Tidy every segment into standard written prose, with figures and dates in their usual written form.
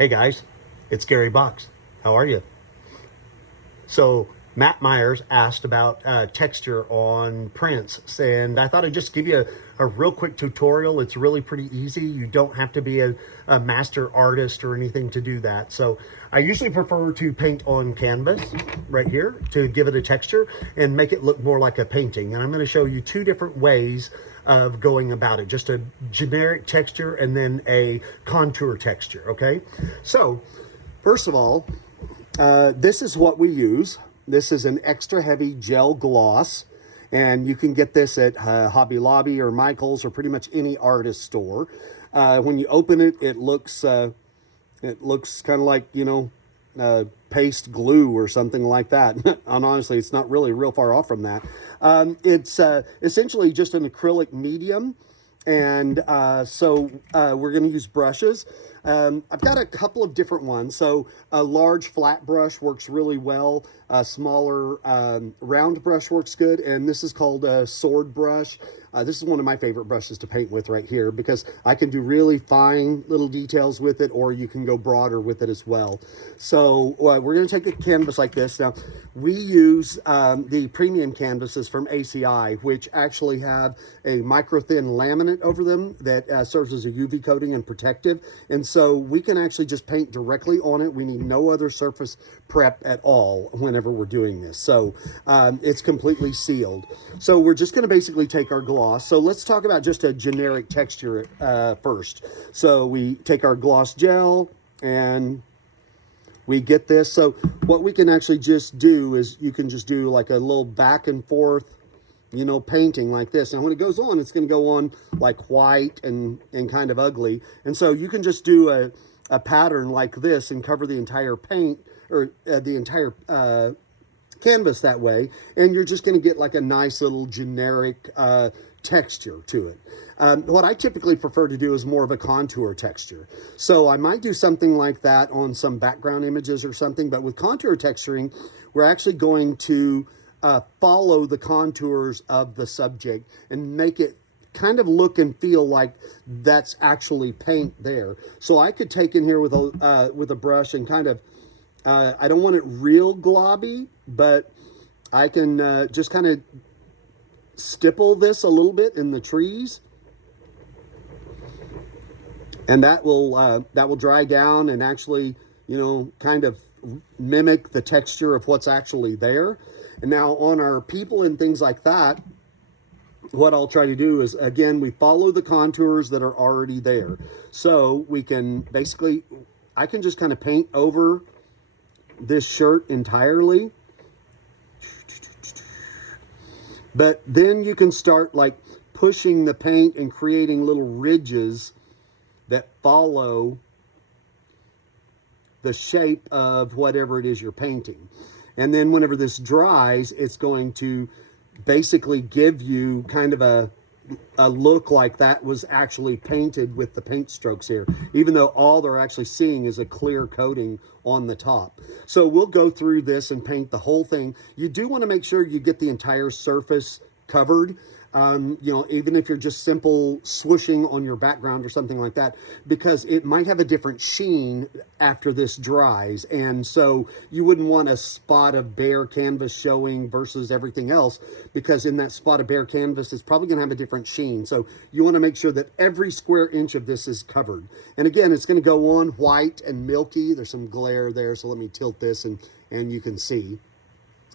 Hey guys, it's Gary Box. How are you? So Matt Myers asked about texture on prints, and I thought I'd just give you a real quick tutorial. It's really pretty easy. You don't have to be a master artist or anything to do that. So I usually prefer to paint on canvas right here to give it a texture and make it look more like a painting. And I'm going to show you two different ways of going about it, just a generic texture and then a contour texture. Okay, so first of all, this is what we use. This is an extra heavy gel gloss, and you can get this at Hobby Lobby or Michael's or pretty much any artist store. When you open it, it looks kind of like, paste glue or something like that. And honestly, it's not really real far off from that. It's essentially just an acrylic medium. And so we're going to use brushes. I've got a couple of different ones. So a large flat brush works really well. A smaller round brush works good. And this is called a sword brush. This is one of my favorite brushes to paint with right here because I can do really fine little details with it, or you can go broader with it as well. So we're going to take a canvas like this. Now, we use the premium canvases from ACI, which actually have a micro thin laminate over them that serves as a UV coating and protective. And so we can actually just paint directly on it. We need no other surface prep at all whenever we're doing this. So it's completely sealed. So we're just going to basically take our gloss. So let's talk about just a generic texture first. So we take our gloss gel and we get this. So what we can actually just do is you can just do like a little back and forth, painting like this. Now when it goes on, it's going to go on like white and kind of ugly. And so you can just do a pattern like this and cover the entire paint or the entire canvas that way. And you're just going to get like a nice little generic texture to it. What I typically prefer to do is more of a contour texture. So I might do something like that on some background images or something, but with contour texturing, we're actually going to follow the contours of the subject and make it kind of look and feel like that's actually paint there. So I could take in here with a brush and kind of, I don't want it real globby, but I can just kind of stipple this a little bit in the trees, and that will dry down and actually, kind of mimic the texture of what's actually there. And now on our people and things like that, what I'll try to do is, again, we follow the contours that are already there. So we can basically, I can just kind of paint over this shirt entirely. But then you can start like pushing the paint and creating little ridges that follow the shape of whatever it is you're painting. And then whenever this dries, it's going to basically give you kind of a look like that was actually painted with the paint strokes here, even though all they're actually seeing is a clear coating on the top. So we'll go through this and paint the whole thing. You do want to make sure you get the entire surface covered. Even if you're just simple swooshing on your background or something like that, because it might have a different sheen after this dries. And so you wouldn't want a spot of bare canvas showing versus everything else, because in that spot of bare canvas, it's probably going to have a different sheen. So you want to make sure that every square inch of this is covered. And again, it's going to go on white and milky. There's some glare there, so let me tilt this and you can see.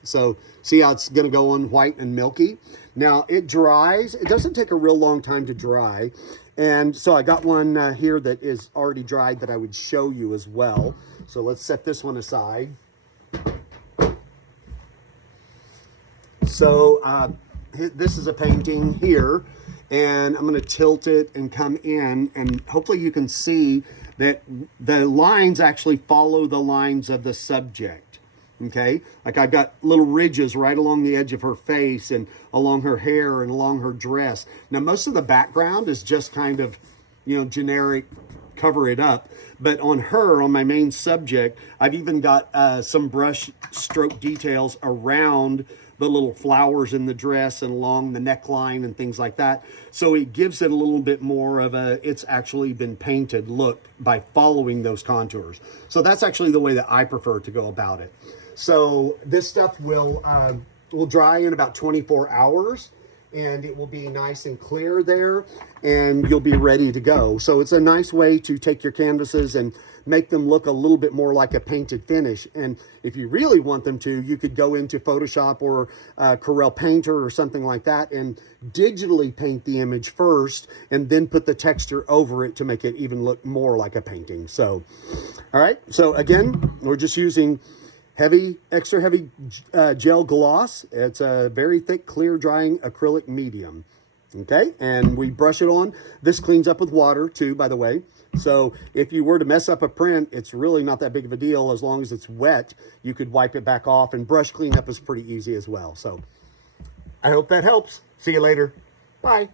So see how it's going to go on white and milky. Now it dries. It doesn't take a real long time to dry. And so I got one here that is already dried that I would show you as well. So let's set this one aside. So this is a painting here, and I'm going to tilt it and come in, and hopefully you can see that the lines actually follow the lines of the subject. Okay, like I've got little ridges right along the edge of her face and along her hair and along her dress. Now, most of the background is just kind of, generic, cover it up. But on her, on my main subject, I've even got some brush stroke details around the little flowers in the dress and along the neckline and things like that. So it gives it a little bit more of a, it's actually been painted look by following those contours. So that's actually the way that I prefer to go about it. So this stuff will dry in about 24 hours. And it will be nice and clear there, and you'll be ready to go. So it's a nice way to take your canvases and make them look a little bit more like a painted finish. And if you really want them to, you could go into Photoshop or Corel Painter or something like that and digitally paint the image first and then put the texture over it to make it even look more like a painting. So, all right. So again, we're just using extra heavy gel gloss. It's a very thick, clear drying acrylic medium. Okay, and we brush it on. This cleans up with water too, by the way. So if you were to mess up a print, it's really not that big of a deal. As long as it's wet, you could wipe it back off, and brush cleanup is pretty easy as well. So I hope that helps. See you later. Bye.